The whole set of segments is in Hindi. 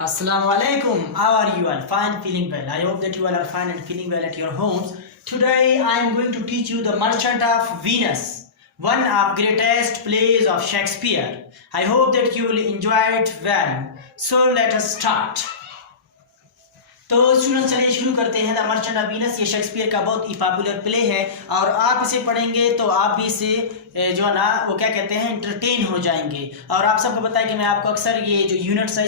Assalamu alaikum. How are you all? Fine, feeling well. I hope that you all are fine and feeling well at your homes. Today I am going to teach you The Merchant of Venus, one of greatest plays of Shakespeare. I hope that you will enjoy it well. So let us start. तो स्टूडेंट चलिए शुरू करते हैं। द मर्चेंट ऑफ वीनस ये शेक्सपियर का बहुत ही पॉपुलर प्ले है और आप इसे पढ़ेंगे तो आप भी इसे जो है ना वो क्या कहते हैं एंटरटेन हो जाएंगे। और आप सबको पता है कि मैं आपको अक्सर ये जो यूनिट्स है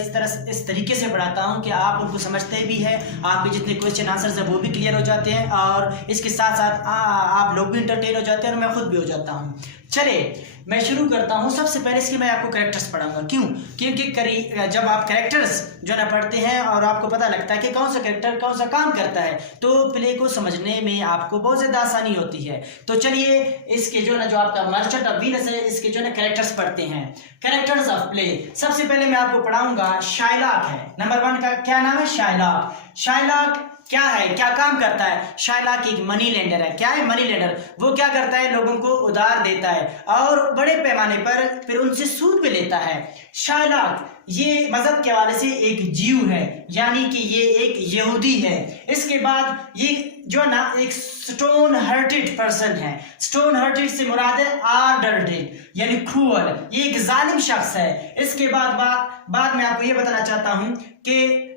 इस तरीके से पढ़ाता हूँ कि आप उनको समझते भी हैं, आपके जितने क्वेश्चन आंसर्स हैं वो भी क्लियर हो जाते हैं और इसके साथ साथ आप लोग भी एंटरटेन हो जाते हैं और मैं खुद भी हो जाता हूँ। चलिए मैं शुरू करता हूँ। सबसे पहले इसके मैं आपको कैरेक्टर्स पढ़ाऊंगा। क्यों? क्योंकि जब आप कैरेक्टर्स जो ना पढ़ते हैं और आपको पता लगता है कि कौन सा कैरेक्टर कौन सा काम करता है तो प्ले को समझने में आपको बहुत ज़्यादा आसानी होती है। तो चलिए इसके जो ना जो आपका मर्चेंट ऑफ वीनस है इसके जो ना कैरेक्टर्स पढ़ते हैं। कैरेक्टर्स ऑफ प्ले सबसे पहले मैं आपको पढ़ाऊंगा शाइलॉक है। नंबर 1 का क्या नाम है? शाइलॉक। शाइलॉक क्या है, क्या काम करता है? शाइलॉक एक मनी लेंडर है। क्या है मनी लेंडर? वो क्या करता है लोगों को उधार देता है और बड़े पैमाने पर फिर उनसे सूद पे लेता है। शाइलॉक ये मजहब के हवाले से एक जीव है, यानी कि ये एक यहूदी है। इसके बाद ये जो ना एक स्टोन हार्टेड पर्सन है। स्टोन हार्टेड से मुराद है आर्डर्डेड यानी क्रूअल, ये एक जालिम शख्स है। इसके बाद मैं आपको ये बताना चाहता हूं कि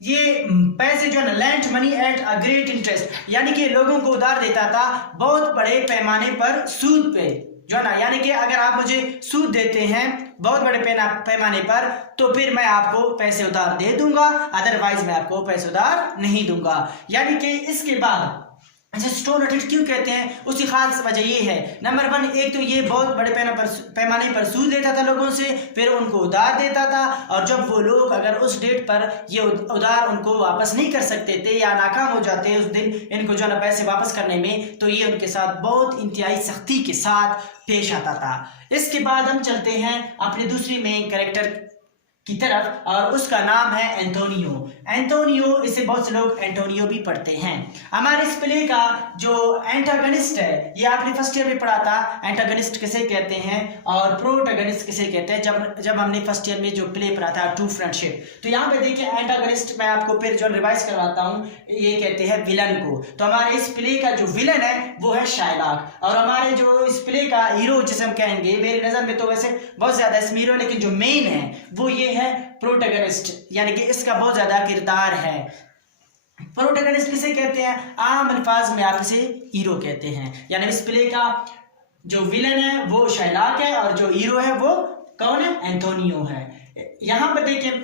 ये पैसे जो है ना land money at a great interest, यानी कि लोगों को उधार देता था बहुत बड़े पैमाने पर सूद पे जो है ना, यानी कि अगर आप मुझे सूद देते हैं बहुत बड़े पैमाने पर तो फिर मैं आपको पैसे उधार दे दूंगा, अदरवाइज मैं आपको पैसे उधार नहीं दूंगा। यानी कि इसके बाद स्टोन हार्टेड क्यों कहते हैं उसकी खास वजह ये है। नंबर 1 एक तो ये बहुत बड़े पैमाने पर सूद लेता था लोगों से, फिर उनको उधार देता था और जब वो लोग अगर उस डेट पर ये उधार उनको वापस नहीं कर सकते थे या नाकाम हो जाते उस दिन इनको जो है ना पैसे वापस करने में, तो ये उनके साथ बहुत इंतहाई सख्ती के साथ पेश आता था। इसके बाद हम चलते हैं अपने दूसरी मेन कैरेक्टर की तरफ और उसका नाम है एंटोनियो। एंटोनियो, इसे बहुत से लोग एंटोनियो भी पढ़ते हैं। हमारे इस प्ले का जो एंटागनिस्ट है ये आपने फर्स्ट ईयर में पढ़ा था, एंटागनिस्ट किसे कहते हैं और प्रोटैगनिस्ट किसे कहते हैं, जब हमने फर्स्ट ईयर में जो प्ले पढ़ा था टू फ्रेंडशिप। तो यहाँ पे देखिए एंटागनिस्ट मैं आपको फिर जो रिवाइज करवाता हूँ, ये कहते हैं विलन को। तो हमारे इस प्ले का जो विलन है वो है शाइलॉक और हमारे जो इस प्ले का हीरो जिसे हम कहेंगे, मेरी नज़र में तो वैसे बहुत ज़्यादा इसमें हीरो लेकिन जो मेन है वो ये है प्रोटैगनिस्ट, यानी कि इसका बहुत ज्यादा किरदार है। प्रोटैगनिस्ट किसे कहते हैं? आम अल्फाज में आप इसे हीरो कहते हैं। यानी इस प्ले का जो विलन है वो शाइलॉक है और जो हीरो है वो कौन है? एंटोनियो है। यहां पर देखिए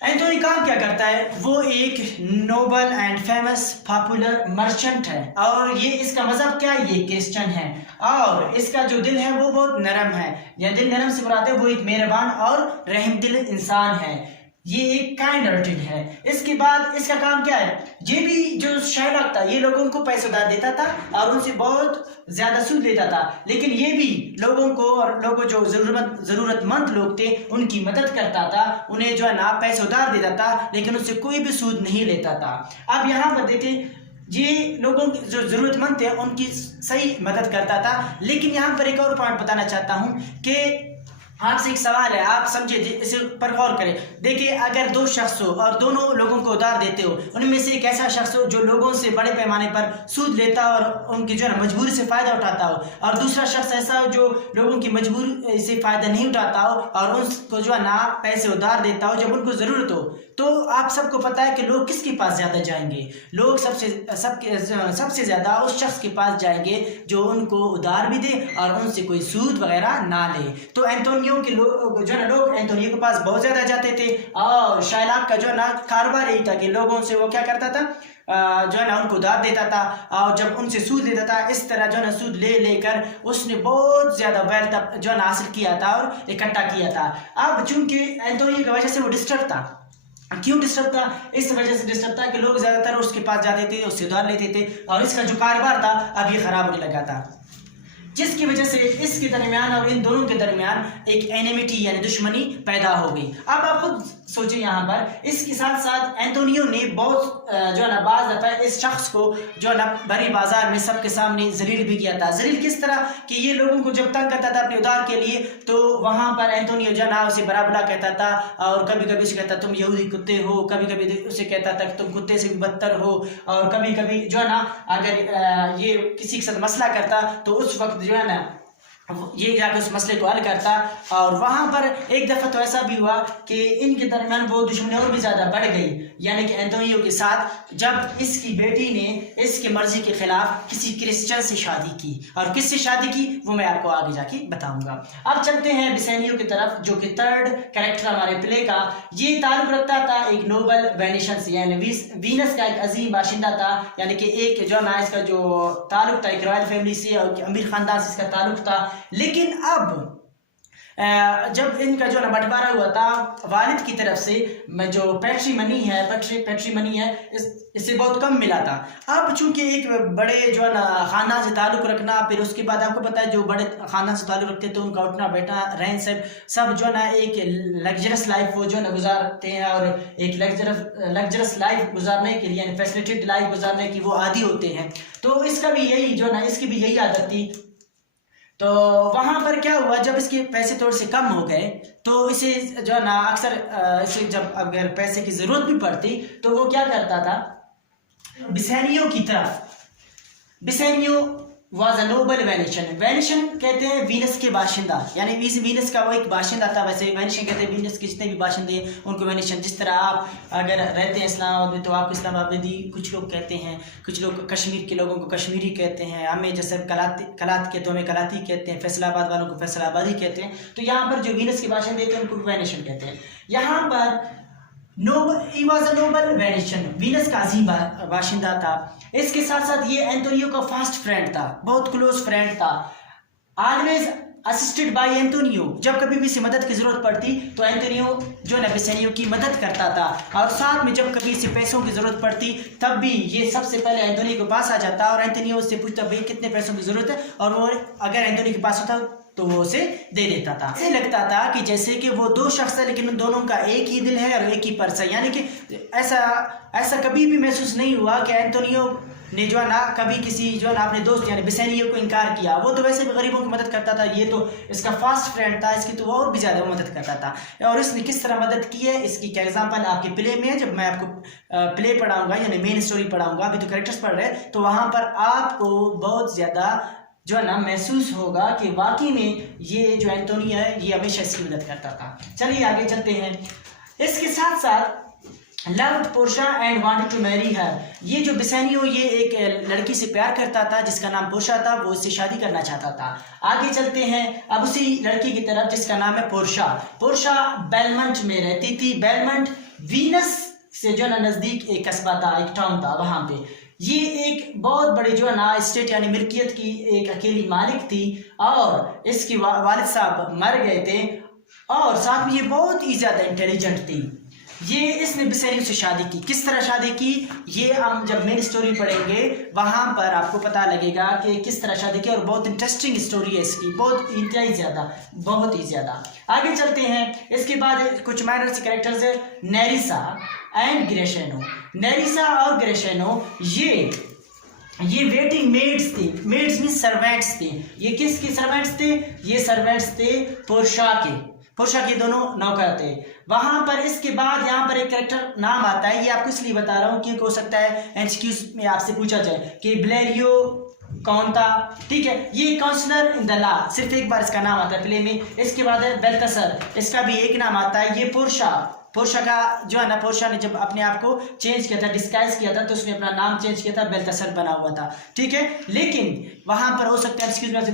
एंटोनी काम क्या करता है, वो एक noble and famous popular merchant है और ये इसका मजहब क्या है? ये क्रिश्चियन है और इसका जो दिल है वो बहुत नरम है। यह दिल नरम से मुराद है वो एक मेहरबान और रहमदिल इंसान है, ये एक काइंड हार्टेड है। इसके बाद इसका काम क्या है? ये भी जो शाइलॉक था ये लोगों को पैसे उधार देता था और उनसे बहुत ज्यादा सूद लेता था, लेकिन ये भी लोगों को और लोगों जो जरूरतमंद लोग थे उनकी मदद करता था, उन्हें जो है ना पैसे उधार देता था लेकिन उनसे कोई भी सूद नहीं लेता था। अब यहाँ पर देखें ये लोगों जो जरूरतमंद थे उनकी सही मदद करता था। लेकिन यहाँ पर एक और पॉइंट बताना चाहता हूँ कि आपसे एक सवाल है, आप समझे इसे पर गौर करें। देखिए अगर दो शख्स हो और दोनों लोगों को उधार देते हो, उनमें से एक ऐसा शख्स हो जो लोगों से बड़े पैमाने पर सूद लेता हो और उनकी जो है मजबूरी से फायदा उठाता हो, और दूसरा शख्स ऐसा हो जो लोगों की मजबूरी से फायदा नहीं उठाता हो और उनको जो है ना पैसे उधार देता हो जब उनको जरूरत हो, तो आप सबको पता है कि लोग किसके पास ज्यादा जाएंगे? लोग सबसे ज्यादा उस शख्स के पास जाएंगे जो उनको उधार भी दे और उनसे कोई सूद वगैरह ना ले। तो एंटोनियो के लोग जो है ना लोग एंटोनियो के पास बहुत ज्यादा जाते थे और शाइलॉक का जो है ना कारोबार यही था कि लोगों से वो क्या करता था जो है ना उनको उधार देता था और जब उनसे सूद लेता था इस तरह जो है ना सूद लेकर उसने बहुत ज्यादा वेल्थ जो है ना हासिल किया था और इकट्ठा किया था। अब चूंकि एंटोनियो की वजह से वो डिस्टर्ब था। क्यों डिस्टर्ब था? इस वजह से डिस्टर्ब था कि लोग ज्यादातर उसके पास जाते थे, उससे उधार लेते थे और इसका जो कारोबार था अब ये खराब होने लगा था, जिसकी वजह से इसके दरमियान और इन दोनों के दरमियान दरमियान एक एनिमिटी यानी दुश्मनी पैदा हो गई। अब आप खुद सोचिए यहाँ पर, इसके साथ साथ एंटोनियो ने बहुत जो है ना बाज दफा इस शख्स को जो है ना भरी बाजार में सबके सामने जलील भी किया था। जलील किस तरह कि ये लोगों को जब तंग करता था अपने उधार के लिए, तो वहाँ पर एंटोनियो जो है ना उसे बड़ा बड़ा कहता था, और कभी कभी उसे कहता तुम यहूदी कुत्ते हो, कभी कभी उसे कहता था तुम कुत्ते से भी बदतर हो, और कभी कभी जो है ना अगर ये किसी के साथ मसला करता तो उस वक्त जो है ना ये जाकर उस मसले को हल करता। और वहाँ पर एक दफ़ा तो ऐसा भी हुआ कि इनके दरमियान वो दुश्मनी और भी ज़्यादा बढ़ गई, यानी कि एंटोनियो के साथ, जब इसकी बेटी ने इसके मर्जी के खिलाफ किसी क्रिश्चियन से शादी की। और किससे शादी की वो मैं आपको आगे जाके बताऊंगा। अब चलते हैं बिसेनियो की तरफ, जो कि थर्ड कैरेक्टर हमारे प्ले का। ये ताल्लुक रखता था एक नोबल वेनिशन से, यानी वीनस का एक अजीम बाशिंदा था, यानी कि एक जो ना इसका जो ताल्लुक था एक रॉयल फैमिली से और अमीर खानदान से इसका ताल्लुक था। लेकिन अब जब इनका जो ना बंटवारा हुआ था वालिद की तरफ से, जो पैट्रीमनी है इससे बहुत कम मिला था। अब चूंकि एक बड़े जो है ना खानदान से ताल्लुक रखना, फिर उसके बाद आपको पता है जो बड़े खानदान से ताल्लुक रखते हैं तो उनका उठना बैठना रहन सब जो है ना एक लग्जरस लाइफ वो जो है ना गुजारते हैं, और एक लग्जरस लाइफ गुजारने के लिए यानी फैसिलिटेड लाइफ गुजारने की वो आदी होते हैं। तो इसका भी यही जो है ना इसकी भी यही आदत थी। तो वहाँ पर क्या हुआ, जब इसके पैसे थोड़े से कम हो गए तो इसे जो है ना अक्सर इसे जब अगर पैसे की ज़रूरत भी पड़ती तो वो क्या करता था, बिसेनियो की तरफ। बिसेनियो वॉज अ नोबल वेनिशन कहते हैं वीनस के बाशिंदा, यानी वीनस का वो एक बाशिंदा था। वैसे वेनिशन कहते हैं वीनस के जितने भी बाशिंदे उनको वेनिशन। जिस तरह आप अगर रहते हैं इस्लामाबाद में तो आपको इस्लामाबादी कुछ लोग कहते हैं, कुछ लोग कश्मीर के लोगों को कश्मीरी कहते हैं, हमें जैसे कलात कहते हैं हमें कलाती कहते हैं, फैसलाबाद वालों को फैसलाबादी कहते हैं। तो यहाँ पर जो वीनस के बाशिंदे थे उनको वेनिशन कहते हैं। यहाँ पर he was a noble venation, Venus का अजीम बाशिंदा था। इसके साथ साथ ये एंटोनियो का फास्ट फ्रेंड था, बहुत क्लोज फ्रेंड था। ऑलवेज असिस्टेड बाय एंटोनियो, जब कभी भी इसे मदद की जरूरत पड़ती तो एंटोनियो जो है बिसेनियो की मदद करता था। और साथ में जब कभी इसे पैसों की जरूरत पड़ती तब भी ये सबसे पहले एंटोनियो के पास आ जाता और एंटोनियो उससे पूछता भाई कितने पैसों की जरूरत है, और वो अगर एंटोनियो के पास होता तो वो उसे दे देता था। ऐसे लगता था कि जैसे कि वो दो शख्स है लेकिन उन दोनों का एक ही दिल है और एक ही पर्स है, यानी कि ऐसा कभी भी महसूस नहीं हुआ कि एंटोनियो ने जो है ना कभी किसी जो है ना अपने दोस्त यानी बिसेनियो को इनकार किया। वो तो वैसे भी गरीबों की मदद करता था, ये तो इसका फास्ट फ्रेंड था, इसकी तो वो और भी ज़्यादा मदद करता था। और इसने किस तरह मदद की है इसकी क्या एग्जाम्पल आपके प्ले में है। जब मैं आपको प्ले पढ़ाऊँगा यानी मेन स्टोरी पढ़ाऊँगा, अभी तो कैरेक्टर्स पढ़ रहे हैं, तो वहाँ पर आपको बहुत ज़्यादा जो है ना महसूस होगा कि वाकई में ये जो एंटोनियो है ये हमेशा इसकी मदद करता था। चलिए आगे चलते हैं। इसके साथ साथ loved Portia and wanted to marry her, ये जो बिसेनियो ये एक लड़की से प्यार करता था जिसका नाम पोर्शा था, वो इससे शादी करना चाहता था। आगे चलते हैं अब उसी लड़की की तरफ जिसका नाम है पोर्शा। पोर्शा बेलमंट में रहती थी। बेलमंट वीनस से जो है ना नज़दीक एक कस्बा था, एक टाउन था। वहाँ पे ये एक बहुत बड़ी जो है ना स्टेट यानी मिल्कियत की एक अकेली मालिक थी, और इसके वालिद साहब मर गए थे, और साथ में ये बहुत ही ज़्यादा इंटेलिजेंट थी। ये इसने बिसेनियो से शादी की। किस तरह शादी की ये हम जब मेन स्टोरी पढ़ेंगे वहाँ पर आपको पता लगेगा कि किस तरह शादी की, और बहुत इंटरेस्टिंग स्टोरी है इसकी, बहुत ही ज़्यादा। आगे चलते हैं। इसके बाद कुछ माइनर से कैरेक्टर्स है, नेरिसा एंड ग्रेशेनो। नेरिसा और ग्रेशेनो ये वेटिंग मेड्स थी। मेड्स मीन सर्वेंट्स थे। ये किसके सर्वेंट्स थे? ये सर्वेंट्स थे पोर्शा के दोनों नौकर थे। वहां पर इसके बाद यहाँ पर एक कैरेक्टर नाम आता है, ये आपको इसलिए बता रहा हूँ क्योंकि हो सकता है एमसीक्यूज में आपसे पूछा जाए कि ब्लेरियो कौन था। ठीक है, ये काउंसलर इन द लॉ, सिर्फ एक बार इसका नाम आता है प्ले में। इसके बाद है बेल्तसर, इसका भी एक नाम आता है। ये पोर्शा का जो है ना, पोर्शा ने जब अपने आप को चेंज किया था, डिस्गाइज किया था, तो उसने अपना नाम चेंज किया था, बेल्तसर बना हुआ था। ठीक है, लेकिन वहां पर हो सकता है एक्सक्यूज में से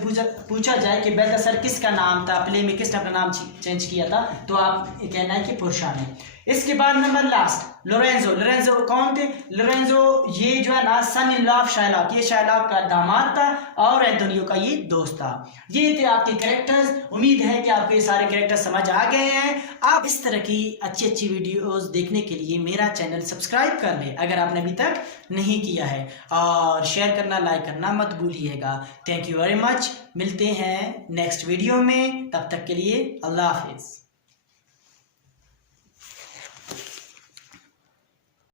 पूछा जाए कि बेल्तसर किसका नाम था, प्ले में किसने अपना नाम चेंज किया था, तो आप कहना है कि पोर्शा ने। इसके बाद नंबर लास्ट लोरेंजो। लोरेंजो कौन थे? लोरेंजो ये जो है ना सन इन लॉ ऑफ शाइलॉक, ये शाइलॉक का दामाद था और एंटोनियो का ये दोस्त था। ये थे आपके कैरेक्टर्स। उम्मीद है कि आपको ये सारे कैरेक्टर्स समझ आ गए हैं। आप इस तरह की अच्छी अच्छी वीडियोस देखने के लिए मेरा चैनल सब्सक्राइब कर लें अगर आपने अभी तक नहीं किया है, और शेयर करना, लाइक करना मत भूलिएगा। Thank you very much. मिलते हैं नेक्स्ट वीडियो में, तब तक के लिए अल्लाह हाफिज़।